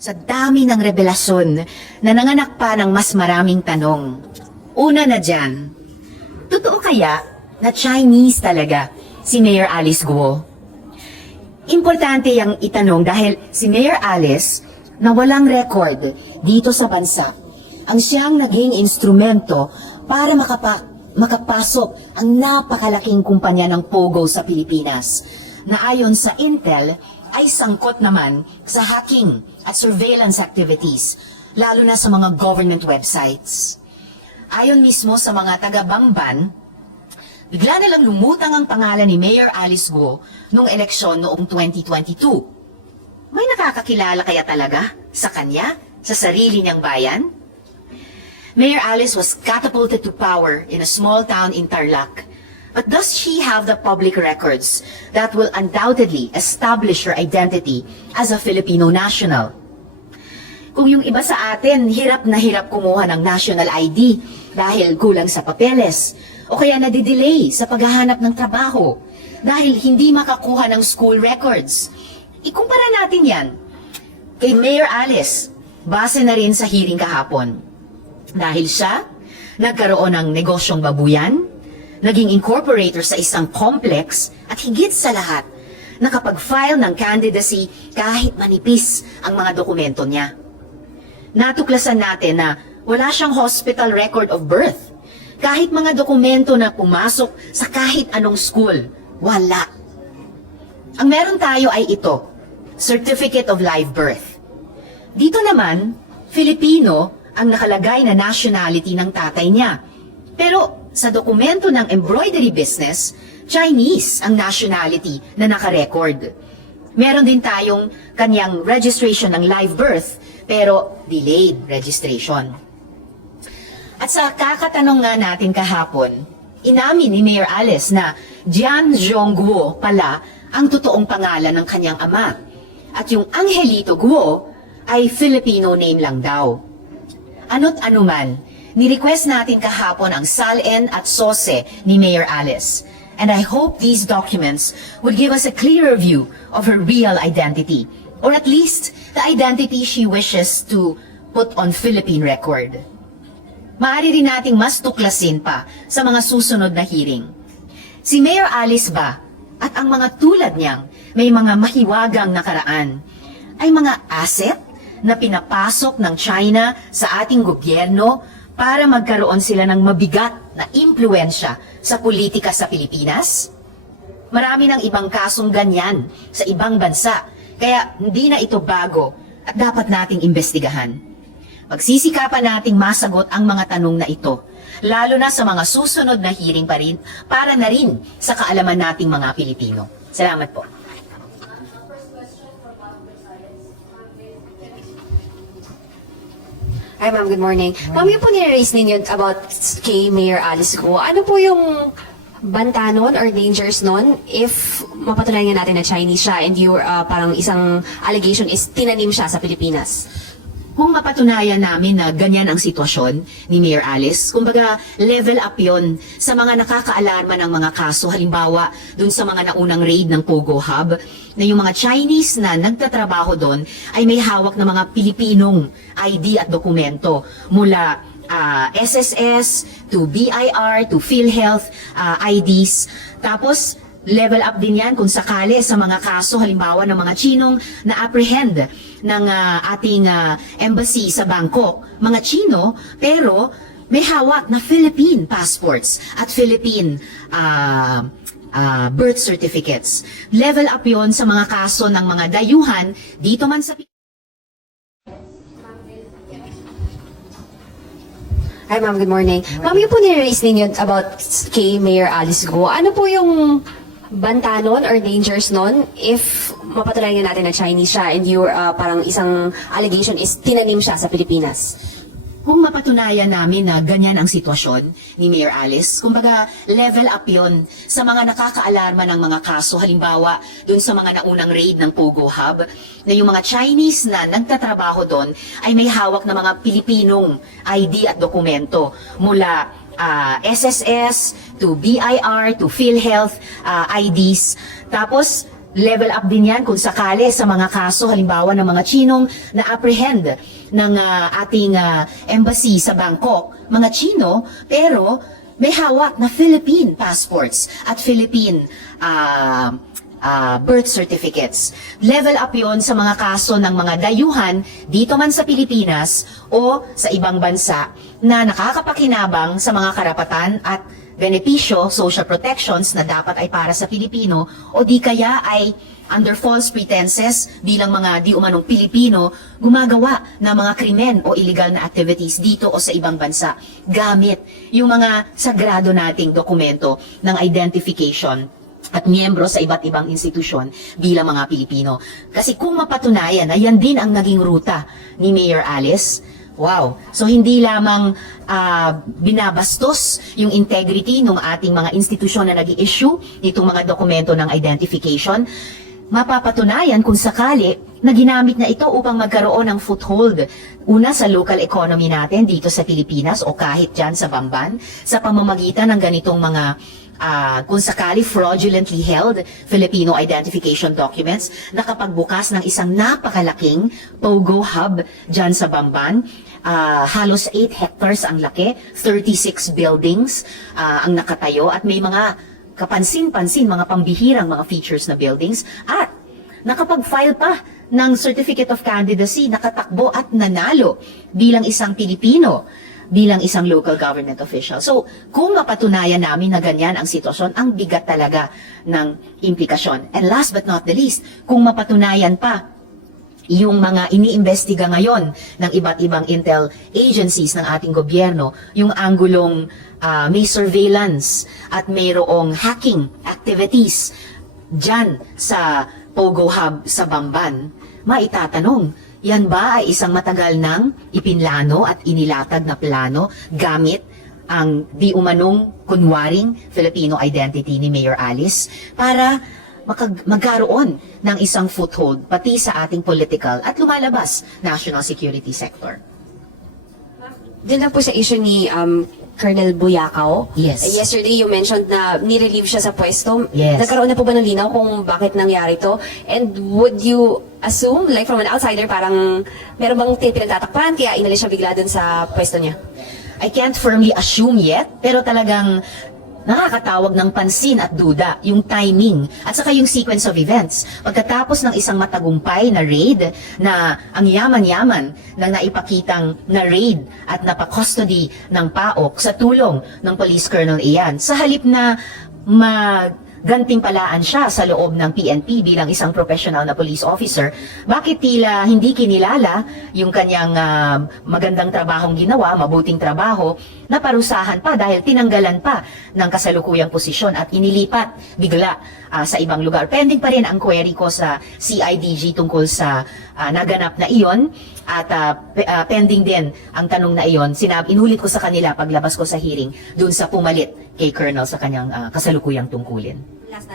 Sa dami ng revelasyon na nanganak pa ng mas maraming tanong. Una na dyan, totoo kaya na Chinese talaga si Mayor Alice Guo? Importante yung itanong dahil si Mayor Alice na walang record dito sa bansa ang siyang naging instrumento para makapasok ang napakalaking kumpanya ng Pogo sa Pilipinas na ayon sa Intel ay sangkot naman sa hacking at surveillance activities, lalo na sa mga government websites. Ayon mismo sa mga taga-Bamban, bigla na lang lumutang ang pangalan ni Mayor Alice Guo noong eleksyon noong 2022. May nakakakilala kaya talaga sa kanya, sa sarili niyang bayan? Mayor Alice was catapulted to power in a small town in Tarlac. But does she have the public records that will undoubtedly establish her identity as a Filipino national? Kung yung iba sa atin, hirap na hirap kumuha ng national ID dahil kulang sa papeles, o kaya nadidelay sa paghahanap ng trabaho dahil hindi makakuha ng school records. Ikumpara natin yan kay Mayor Alice, base na rin sa hearing kahapon. Dahil siya, nagkaroon ng negosyong babuyan, naging incorporator sa isang complex at higit sa lahat, nakapag-file ng candidacy kahit manipis ang mga dokumento niya. Natuklasan natin na wala siyang hospital record of birth. Kahit mga dokumento na pumasok sa kahit anong school, wala. Ang meron tayo ay ito, Certificate of Live Birth. Dito naman, Filipino ang nakalagay na nationality ng tatay niya. Pero sa dokumento ng embroidery business, Chinese ang nationality na nakarecord. Meron din tayong kanyang registration ng live birth, pero delayed registration. At sa kakatanong nga natin kahapon, inamin ni Mayor Alice na Jian Zhongguo pala ang totoong pangalan ng kanyang ama. At yung Angelito Guo ay Filipino name lang daw. Ano't anuman, ni-request natin kahapon ang SALN at SOSE ni Mayor Alice. And I hope these documents would give us a clearer view of her real identity, or at least the identity she wishes to put on Philippine record. Maaari rin nating mas tuklasin pa sa mga susunod na hearing. Si Mayor Alice ba at ang mga tulad niyang may mga mahiwagang nakaraan ay mga asset na pinapasok ng China sa ating gobyerno para magkaroon sila ng mabigat na impluensya sa politika sa Pilipinas? Marami ng ibang kasong ganyan sa ibang bansa, kaya hindi na ito bago at dapat nating imbestigahan. Magsisikapan nating masagot ang mga tanong na ito, lalo na sa mga susunod na hearing pa rin, para na rin sa kaalaman nating mga Pilipino. Salamat po. Hi ma'am, good morning. Ma'am, yung po nire-raise ninyo about kay Mayor Alice Guo, ano po yung banta nun or dangers nun if mapatunayan natin na Chinese siya and you parang isang allegation is tinanim siya sa Pilipinas? Kung mapatunayan namin na ganyan ang sitwasyon ni Mayor Alice, kumbaga level up yon sa mga nakakaalarma ng mga kaso, halimbawa dun sa mga naunang raid ng Pogo Hub, na yung mga Chinese na nagtatrabaho doon ay may hawak na mga Pilipinong ID at dokumento mula SSS to BIR to PhilHealth IDs. Tapos level up din yan kung sakali sa mga kaso, halimbawa ng mga Chinong na-apprehend ng ating embassy sa Bangkok. Mga Chino, pero may hawak na Philippine passports at Philippine birth certificates. Level up yon sa mga kaso ng mga dayuhan dito man sa Hi ma'am, good morning. Ma'am, yung po nire-raise ninyo about kay Mayor Alice Guo, ano po yung banta nun or dangers nun if mapatunayan natin na Chinese siya and you parang isang allegation is tinanim siya sa Pilipinas? Kung mapatunayan namin na ganyan ang sitwasyon ni Mayor Alice, kumbaga level up yon sa mga nakakaalarma ng mga kaso, halimbawa dun sa mga naunang raid ng Pogo Hub, na yung mga Chinese na nagtatrabaho doon ay may hawak na mga Pilipinong ID at dokumento mula SSS to BIR to PhilHealth IDs. Tapos level up din yan kung sakali sa mga kaso, halimbawa ng mga Chinong na-apprehend ng ating embassy sa Bangkok. Mga Chino, pero may hawak na Philippine passports at Philippine birth certificates. Level up yon sa mga kaso ng mga dayuhan dito man sa Pilipinas o sa ibang bansa na nakakapakinabang sa mga karapatan at benepisyo, social protections na dapat ay para sa Pilipino o di kaya ay under false pretenses bilang mga di umanong Pilipino gumagawa ng mga krimen o illegal na activities dito o sa ibang bansa gamit yung mga sagrado nating dokumento ng identification at miyembro sa iba't ibang institusyon bilang mga Pilipino. Kasi kung mapatunayan na yan din ang naging ruta ni Mayor Alice, wow. So hindi lamang binabastos yung integrity ng ating mga institusyon na nag-i-issue itong mga dokumento ng identification, mapapatunayan kung sakali na ginamit na ito upang magkaroon ng foothold. Una sa local economy natin dito sa Pilipinas o kahit dyan sa Bamban sa pamamagitan ng ganitong mga kung sakali fraudulently held Filipino identification documents, nakapagbukas ng isang napakalaking POGO hub dyan sa Bamban. Halos 8 hectares ang laki, 36 buildings ang nakatayo at may mga kapansin-pansin, mga pambihirang mga features na buildings at nakapag-file pa ng Certificate of Candidacy, nakatakbo at nanalo bilang isang Pilipino, bilang isang local government official. So, kung mapatunayan namin na ganyan ang sitwasyon, ang bigat talaga ng implikasyon. And last but not the least, kung mapatunayan pa yung mga iniimbestiga ngayon ng iba't ibang intel agencies ng ating gobyerno, yung anggulong may surveillance at mayroong hacking activities dyan sa POGO Hub sa Bamban, maitatanong, yan ba ay isang matagal nang ipinlano at inilatag na plano gamit ang di umanong kunwaring Filipino identity ni Mayor Alice para magkaroon ng isang foothold pati sa ating political at lumalabas national security sector? Din lang po sa issue ni Colonel Buyakaw. Yes. Yesterday you mentioned na nirelieve siya sa pwesto. Yes. Nagkaroon na po ba ng linaw kung bakit nangyari to? And would you assume, like from an outsider, parang meron bang pinagtatakpan kaya inalis siya bigla dun sa pwesto niya? I can't firmly assume yet, pero talagang nakakatawag ng pansin at duda yung timing at saka yung sequence of events. Pagkatapos ng isang matagumpay na raid na ang yaman-yaman ng naipakitang na raid at napakustody ng PAOK sa tulong ng Police Colonel Ian, sa halip na gantimpalaan siya sa loob ng PNP bilang isang professional na police officer, bakit tila hindi kinilala yung kanyang magandang trabahong ginawa, mabuting trabaho, na parusahan pa dahil tinanggalan pa ng kasalukuyang posisyon at inilipat bigla sa ibang lugar. Pending pa rin ang query ko sa CIDG tungkol sa naganap na iyon at pending din ang tanong na iyon. Inulit ko sa kanila paglabas ko sa hearing dun sa pumalit kay Colonel sa kanyang kasalukuyang tungkulin. Last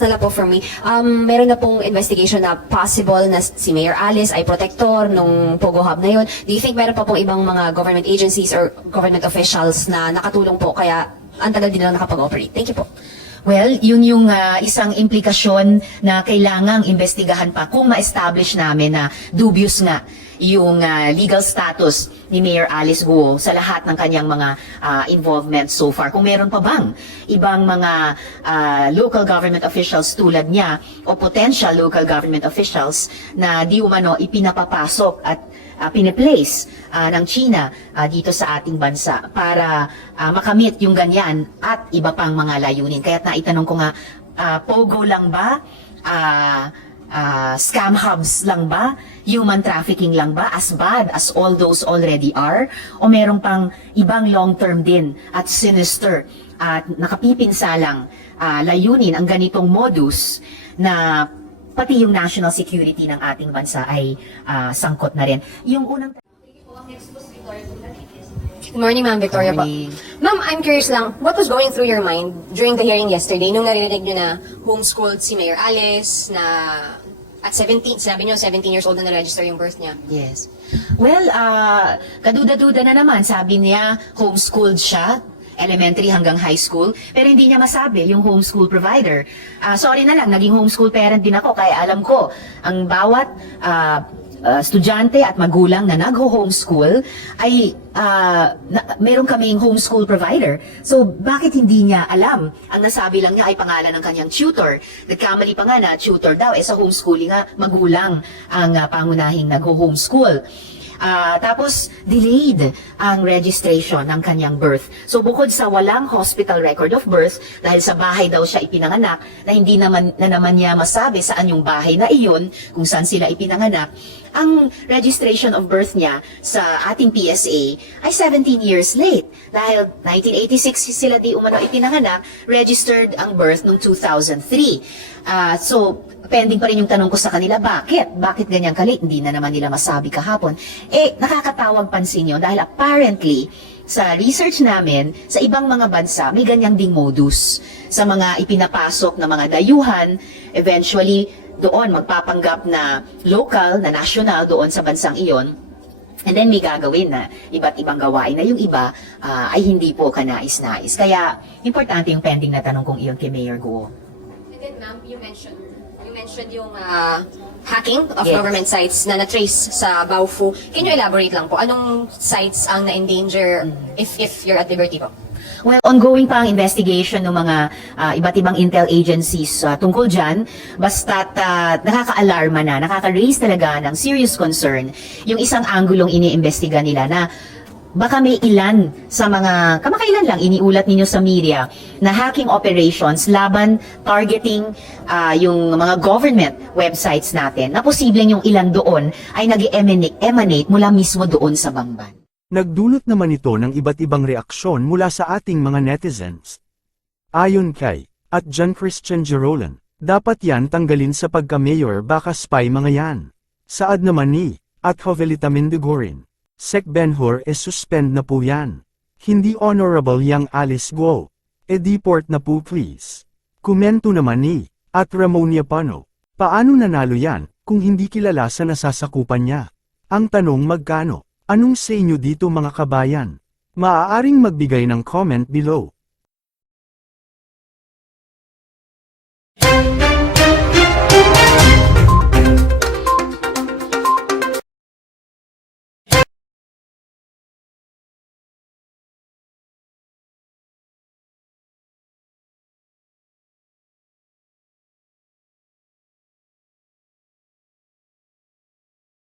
na lang po for me. Meron na pong investigation na possible na si Mayor Alice ay protector nung POGO Hub na yun. Do you think meron pa pong ibang mga government agencies or government officials na nakatulong po kaya ang tagal din lang nakapag-operate? Thank you po. Well, yun yung isang implikasyon na kailangang investigahan pa kung ma-establish namin na dubious nga yung legal status ni Mayor Alice Guo sa lahat ng kanyang mga involvement so far. Kung meron pa bang ibang mga local government officials tulad niya o potential local government officials na di umano ipinapapasok at piniplace ng China dito sa ating bansa para makamit yung ganyan at iba pang mga layunin. Kaya't naitanong ko nga, POGO lang ba? Scam hubs lang ba? Human trafficking lang ba? As bad as all those already are? O merong pang ibang long-term din at sinister at nakapipinsalang layunin ang ganitong modus na pati yung national security ng ating bansa ay sangkot na rin. Yung unang... Good morning, Ma'am Victoria po. Morning. Ma'am, I'm curious lang, what was going through your mind during the hearing yesterday nung narinig nyo na homeschooled si Mayor Alice, na at 17, sabi nyo, 17 years old na na-register yung birth niya? Yes. Well, kaduda-duda na naman. Sabi niya, homeschooled siya. elementary hanggang high school, pero hindi niya masabi yung homeschool provider. Sorry na lang, naging homeschool parent din ako, kaya alam ko, ang bawat estudyante at magulang na nag-homeschool ay meron kaming homeschool provider. So, bakit hindi niya alam? Ang nasabi lang niya ay pangalan ng kanyang tutor. Nagkamali pa nga na tutor daw, sa homeschooling nga, magulang ang pangunahing nag-homeschool. Tapos, delayed ang registration ng kanyang birth. So, bukod sa walang hospital record of birth, dahil sa bahay daw siya ipinanganak, na hindi naman niya masabi saan yung bahay na iyon, kung saan sila ipinanganak, ang registration of birth niya sa ating PSA ay 17 years late. Dahil 1986 sila di umano ipinanganak, registered ang birth noong 2003. So, pending pa rin yung tanong ko sa kanila, bakit? Bakit ganyan ka-late? Hindi na naman nila masabi kahapon. Nakakatawag pansin yun dahil apparently, sa research namin, sa ibang mga bansa, may ganyang ding modus. Sa mga ipinapasok na mga dayuhan, eventually, doon magpapanggap na local, na national doon sa bansang iyon. And then may gagawin na iba't ibang gawain na yung iba ay hindi po kanais-nais. Kaya, importante yung pending na tanong kong iyon kay Mayor Guo. And then, ma'am, you mentioned yung hacking of Yes. government sites na na-trace sa Baofu. Can you elaborate lang po? Anong sites ang na-endanger if you're at liberty po? Well, ongoing pa ang investigation ng mga iba't ibang intel agencies tungkol dyan. Basta't nakaka-alarma na, nakaka-raise talaga ng serious concern yung isang anggulong iniimbestiga nila na baka may ilan sa mga, kamakailan lang iniulat ninyo sa media na hacking operations laban targeting yung mga government websites natin na posibleng yung ilan doon ay nag-emanate mula mismo doon sa Bamban. Nagdulot naman ito ng iba't ibang reaksyon mula sa ating mga netizens. Ayon kay, at John Christian Gerolan, dapat yan tanggalin sa pagka-mayor baka spy mga yan. Saad naman ni, at Jovelita Mindigorin, Sec Benhur suspend na po yan. Hindi honorable yang Alice Guo. Deport na po please. Komento naman ni, at Ramonia Pano, paano nanalo yan kung hindi kilala sa nasasakupan niya? Ang tanong magkano? Anong sa inyo dito mga kabayan? Maaaring magbigay ng comment below.